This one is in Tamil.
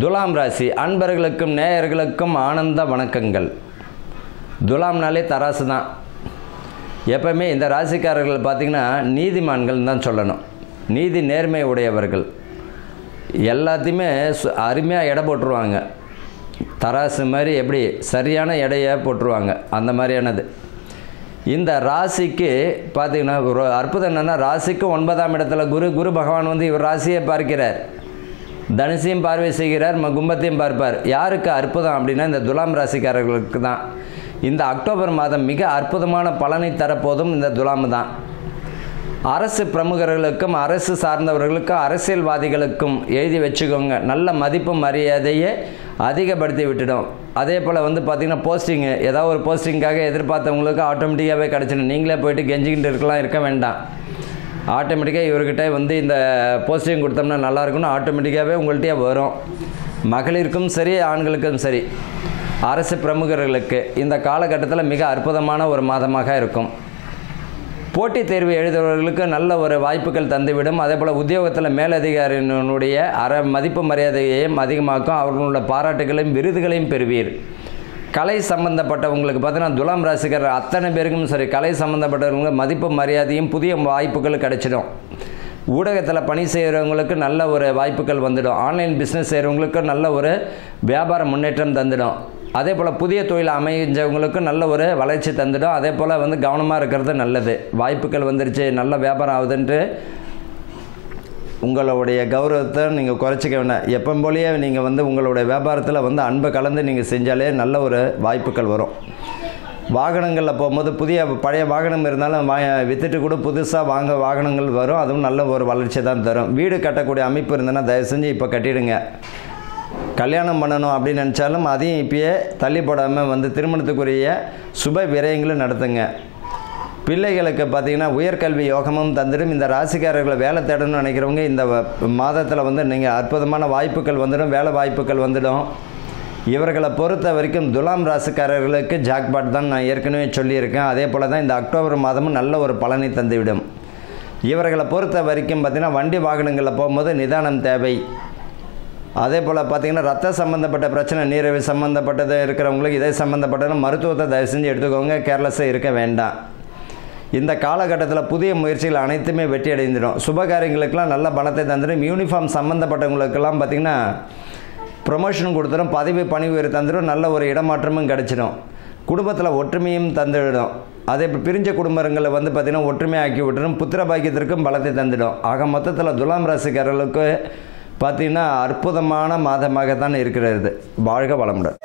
துலாம் ராசி அன்பர்களுக்கும் நேயர்களுக்கும் ஆனந்த வணக்கங்கள். துலாம்னாலே தராசு தான். எப்பவுமே இந்த ராசிக்காரர்கள் பார்த்திங்கன்னா நீதிமான்கள் தான் சொல்லணும். நீதி நேர்மை உடையவர்கள். எல்லாத்தையுமே அருமையாக எடை போட்டுருவாங்க. தராசு மாதிரி எப்படி சரியான எடையை போட்டுருவாங்க, அந்த மாதிரியானது. இந்த ராசிக்கு பார்த்திங்கன்னா ஒரு அற்புதம் என்னென்னா, ராசிக்கு 9ஆம் இடத்துல குரு பகவான் வந்து இவர் ராசியை பார்க்கிறார். தனுசையும் பார்வை செய்கிறார், கும்பத்தையும் பார்ப்பார். யாருக்கு அற்புதம் அப்படின்னா இந்த துலாம் ராசிக்காரர்களுக்கு தான். இந்த அக்டோபர் மாதம் மிக அற்புதமான பலனை தரப்போதும் இந்த துலாம் தான். அரசு பிரமுகர்களுக்கும் அரசு சார்ந்தவர்களுக்கும் அரசியல்வாதிகளுக்கும் எழுதி வச்சுக்கோங்க, நல்ல மதிப்பு மரியாதையை அதிகப்படுத்தி விட்டுடும். அதே போல் வந்து பார்த்திங்கன்னா போஸ்டிங்கு, ஏதாவது ஒரு போஸ்டிங்காக எதிர்பார்த்தவங்களுக்கு ஆட்டோமேட்டிக்காகவே கிடச்சிடும். நீங்களே போய்ட்டு கெஞ்சிக்கிட்டு இருக்க வேண்டாம். ஆட்டோமேட்டிக்காக இவர்கிட்ட வந்து இந்த போஸ்டிங் கொடுத்தோம்னா நல்லா இருக்குன்னு ஆட்டோமேட்டிக்காகவே உங்கள்கிட்டயே வரும். மகளிருக்கும் சரி ஆண்களுக்கும் சரி, அரசு பிரமுகர்களுக்கு இந்த காலகட்டத்தில் மிக அற்புதமான ஒரு மாதமாக இருக்கும். போட்டித் தேர்வு எழுதுபவர்களுக்கு நல்ல ஒரு வாய்ப்புகள் தந்துவிடும். அதே போல் உத்தியோகத்தில் மேலதிகாரியினுடைய மதிப்பு மரியாதையையும் அதிகமாக்கும். அவர்களுடைய பாராட்டுகளையும் விருதுகளையும் பெறுவீர். கலை சம்பந்தப்பட்டவங்களுக்கு பார்த்தீங்கன்னா துலாம் ராசிக்காரர் அத்தனை பேருக்கும் சரி, கலை சம்பந்தப்பட்டவங்களுக்கு மதிப்பு மரியாதையும் புதிய வாய்ப்புகள் கிடைச்சிடும். ஊடகத்தில் பணி செய்கிறவங்களுக்கு நல்ல ஒரு வாய்ப்புகள் வந்துடும். ஆன்லைன் பிஸ்னஸ் செய்கிறவங்களுக்கு நல்ல ஒரு வியாபார முன்னேற்றம் தந்துடும். அதே போல் புதிய தொழில் அமைஞ்சவங்களுக்கு நல்ல ஒரு வளர்ச்சி தந்துடும். அதே போல் வந்து கவனமாக இருக்கிறது நல்லது. வாய்ப்புகள் வந்துருச்சு, நல்ல வியாபாரம் ஆகுதுன்ட்டு உங்களுடைய கௌரவத்தை நீங்கள் குறைச்சிக்க வேண்டாம். எப்போ போலேயே நீங்கள் வந்து உங்களுடைய வியாபாரத்தில் வந்து அன்பை கலந்து நீங்கள் செஞ்சாலே நல்ல ஒரு வாய்ப்புகள் வரும். வாகனங்களில் போகும்போது பழைய வாகனம் இருந்தாலும் விற்றுட்டு கூட புதுசாக வாகனங்கள் வரும். அதுவும் நல்ல ஒரு வளர்ச்சி தான் தரும். வீடு கட்டக்கூடிய அமைப்பு இருந்ததுன்னா தயவு செஞ்சு இப்போ கட்டிடுங்க. கல்யாணம் பண்ணணும் அப்படின்னு நினச்சாலும் அதையும் இப்பயே தள்ளி போடாமல் வந்து திருமணத்துக்குரிய சுப விரயங்களும் நடத்துங்க. பிள்ளைகளுக்கு பார்த்திங்கன்னா உயர்கல்வி யோகமும் தந்துடும். இந்த ராசிக்காரர்களை வேலை தேடணும்னு நினைக்கிறவங்க இந்த மாதத்தில் வந்து நீங்கள் அற்புதமான வாய்ப்புகள் வந்துடும், வேலை வாய்ப்புகள் வந்துடும். இவர்களை பொறுத்த வரைக்கும் துலாம் ராசிக்காரர்களுக்கு ஜாக்பாட் தான் நான் ஏற்கனவே சொல்லியிருக்கேன். அதே போல் தான் இந்த அக்டோபர் மாதமும் நல்ல ஒரு பலனை தந்துவிடும். இவர்களை பொறுத்த வரைக்கும் பார்த்திங்கன்னா வண்டி வாகனங்களில் போகும்போது நிதானம் தேவை. அதே போல் பார்த்திங்கன்னா ரத்த சம்மந்தப்பட்ட பிரச்சனை, நீரிழிவு சம்மந்தப்பட்டது இருக்கிறவங்களுக்கு இதை சம்மந்தப்பட்டது மருத்துவத்தை தயவு செஞ்சு எடுத்துக்கோங்க. கேர்லெஸ்ஸாக இருக்க வேண்டாம். இந்த காலகட்டத்தில் புதிய முயற்சிகள் அனைத்துமே வெற்றி அடைந்துடும். சுபகாரியங்களுக்கெல்லாம் நல்ல பலத்தை தந்துடும். யூனிஃபார்ம் சம்மந்தப்பட்டவங்களுக்கெல்லாம் பார்த்திங்கன்னா ப்ரொமோஷனும் கொடுத்துடும், பதவி பணி உயர்வு தந்துடும், நல்ல ஒரு இடமாற்றமும் கிடச்சிடும். குடும்பத்தில் ஒற்றுமையும் தந்துவிடும். அதே பிரிஞ்ச குடும்பங்களை வந்து பார்த்திங்கன்னா ஒற்றுமையாக்கி விட்டுடும். புத்திர பாக்கியத்திற்கும் பலத்தை தந்துடும். ஆக மொத்தத்தில் துலாம் ராசிக்காரர்களுக்கு பார்த்திங்கன்னா அற்புதமான மாதமாகத்தான் இருக்கிறது. வாழ்க வளமுடன்.